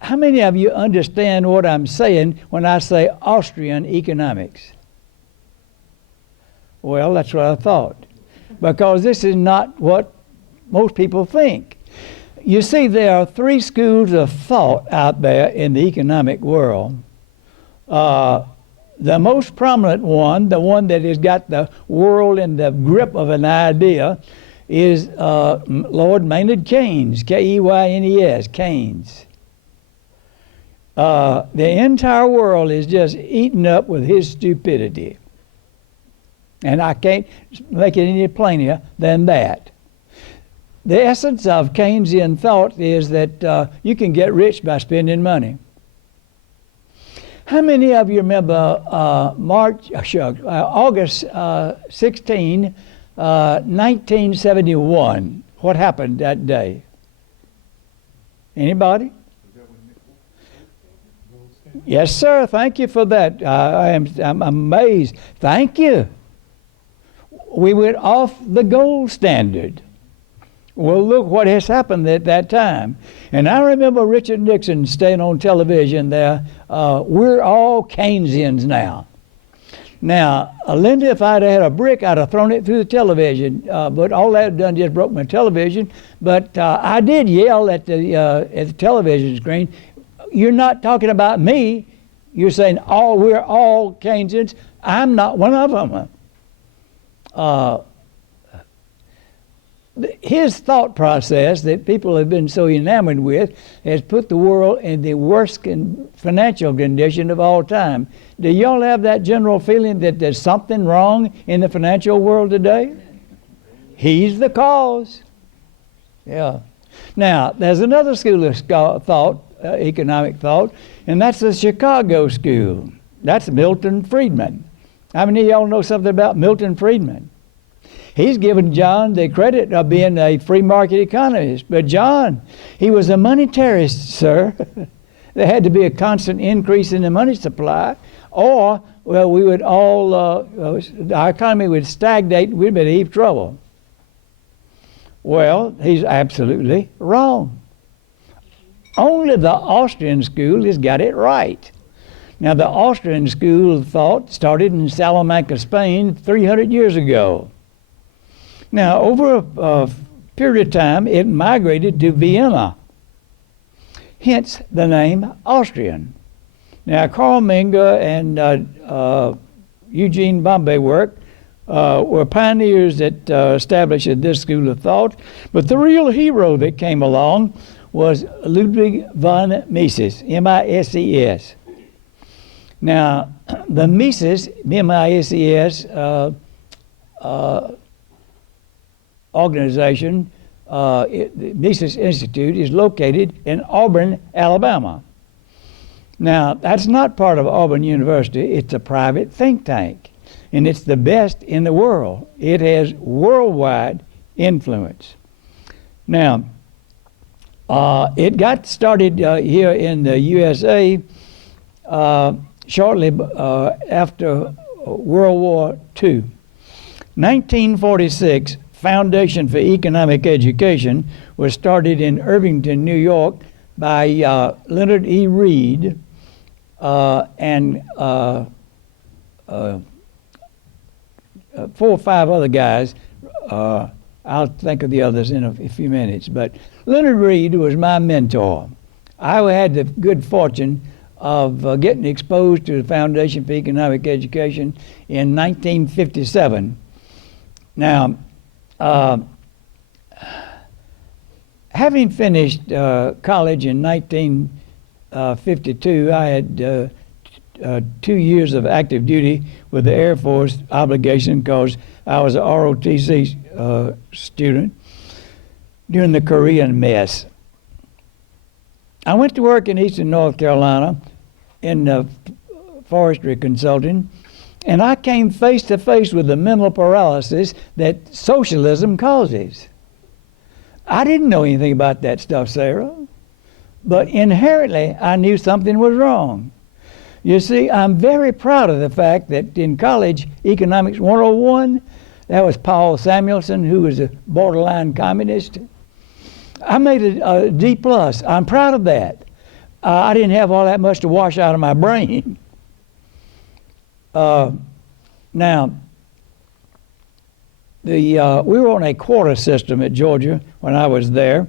How many of you understand what I'm saying when I say Austrian economics? Well, that's what I thought. Because this is not what most people think. You see, there are three schools of thought out there in the economic world. The most prominent one, the one that has got the world in the grip of an idea, is Lord Maynard Keynes, K-E-Y-N-E-S, Keynes. The entire world is just eaten up with his stupidity. And I can't make it any plainer than that. The essence of Keynesian thought is that you can get rich by spending money. How many of you remember August 16, 1971? What happened that day? Anybody? Yes, sir. Thank you for that. I'm amazed. Thank you. We went off the gold standard. Well, look what has happened at that time. And I remember Richard Nixon staying on television there. We're all Keynesians now. Now, Linda, if I'd had a brick, I'd have thrown it through the television. But all that done just broke my television. But I did yell at the television screen, "You're not talking about me. You're saying we're all Keynesians. I'm not one of them." His thought process that people have been so enamored with has put the world in the worst financial condition of all time. Do y'all have that general feeling that there's something wrong in the financial world today? He's the cause. Yeah. Now, there's another school of thought, economic thought, and that's the Chicago School. That's Milton Friedman. How many of y'all know something about Milton Friedman? He's given John the credit of being a free market economist. But John, he was a monetarist, sir. There had to be a constant increase in the money supply, or, well, we would all, our economy would stagnate and we'd be in deep trouble. Well, he's absolutely wrong. Only the Austrian school has got it right. Now, the Austrian school of thought started in Salamanca, Spain, 300 years ago. Now, over a period of time, it migrated to Vienna, hence the name Austrian. Now, Carl Menger and Eugene Bombewerk were pioneers that established this school of thought, but the real hero that came along was Ludwig von Mises, M-I-S-E-S. Now, the Mises, M-I-S-E-S, organization, the Mises Institute, is located in Auburn, Alabama. Now, that's not part of Auburn University. It's a private think tank, and it's the best in the world. It has worldwide influence. Now, it got started here in the USA shortly after World War II. 1946, Foundation for Economic Education was started in Irvington, New York by Leonard E. Reed and 4 or 5 other guys. I'll think of the others in a few minutes. But Leonard Reed was my mentor. I had the good fortune of getting exposed to the Foundation for Economic Education in 1957. Now, having finished college in 1952, I had 2 years of active duty with the Air Force obligation because I was a ROTC student during the Korean mess. I went to work in Eastern North Carolina in forestry consulting, and I came face to face with the mental paralysis that socialism causes. I didn't know anything about that stuff, Sarah, but inherently I knew something was wrong. You see, I'm very proud of the fact that in college, Economics 101, that was Paul Samuelson, who was a borderline communist. I made a D+. I'm proud of that. I didn't have all that much to wash out of my brain. Now, we were on a quarter system at Georgia when I was there.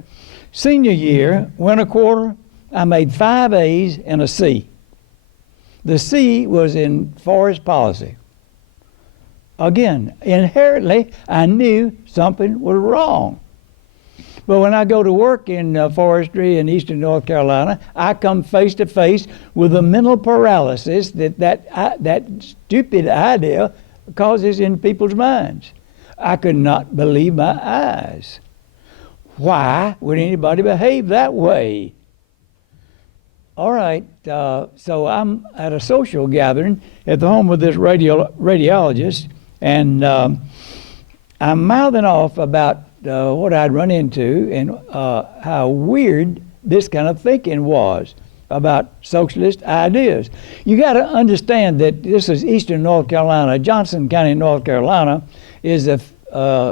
Senior year, winter quarter, I made 5 A's and a C. The C was in forest policy. Again, inherently, I knew something was wrong. But when I go to work in forestry in eastern North Carolina, I come face to face with the mental paralysis that stupid idea causes in people's minds. I could not believe my eyes. Why would anybody behave that way? All right, so I'm at a social gathering at the home of this radiologist, and I'm mouthing off about what I'd run into and how weird this kind of thinking was about socialist ideas. You got to understand that this is eastern North Carolina. Johnson County, North Carolina, is the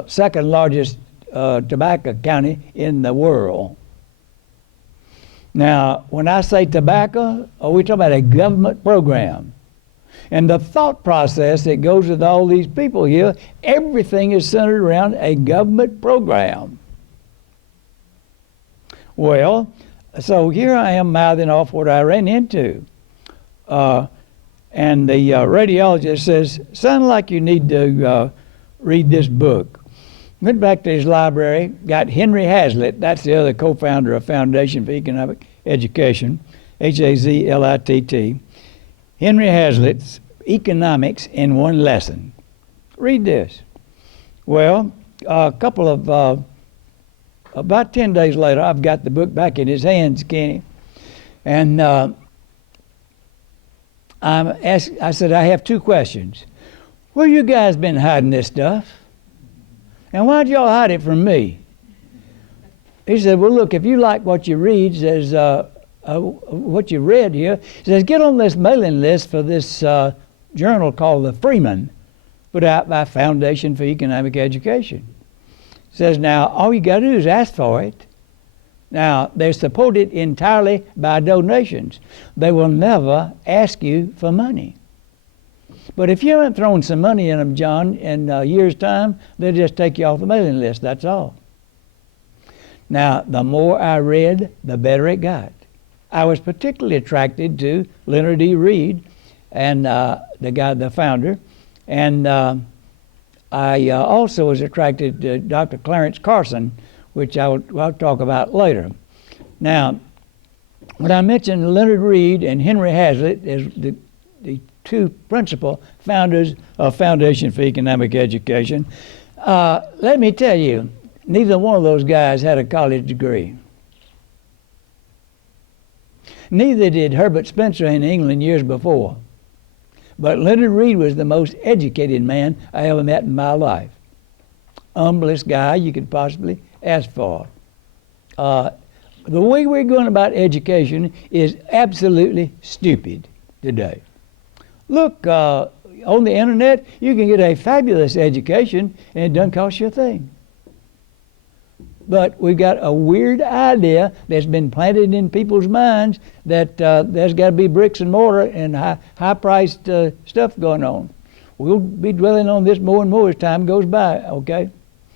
second largest tobacco county in the world. Now, when I say tobacco, we're talking about a government program. And the thought process that goes with all these people here, everything is centered around a government program. Well, so here I am mouthing off what I ran into. And the radiologist says, sound like you need to read this book. Went back to his library, got Henry Hazlitt, that's the other co-founder of Foundation for Economic Education, Hazlitt. Henry Hazlitt's Economics in One Lesson. Read this. Well, a couple of, about 10 days later, I've got the book back in his hands, Kenny. And I said, I have 2 questions. Where you guys been hiding this stuff? And why'd y'all hide it from me? He said, well, look, if you like what you read, says, what you read here, he says, get on this mailing list for this journal called The Freeman, put out by Foundation for Economic Education. Says, now, all you got to do is ask for it. Now, they're supported entirely by donations. They will never ask you for money. But if you haven't thrown some money in them, John, in a year's time, they'll just take you off the mailing list, that's all. Now, the more I read, the better it got. I was particularly attracted to Leonard E. Read, and the founder, and I also was attracted to Dr. Clarence Carson, which I'll talk about later. Now, when I mentioned Leonard Read and Henry Hazlitt as the 2 principal founders of Foundation for Economic Education, let me tell you, neither one of those guys had a college degree. Neither did Herbert Spencer in England years before. But Leonard Read was the most educated man I ever met in my life. Humblest guy you could possibly ask for. The way we're going about education is absolutely stupid today. Look, on the internet, you can get a fabulous education and it doesn't cost you a thing. But we've got a weird idea that's been planted in people's minds that there's got to be bricks and mortar and high-priced stuff going on. We'll be dwelling on this more and more as time goes by, okay?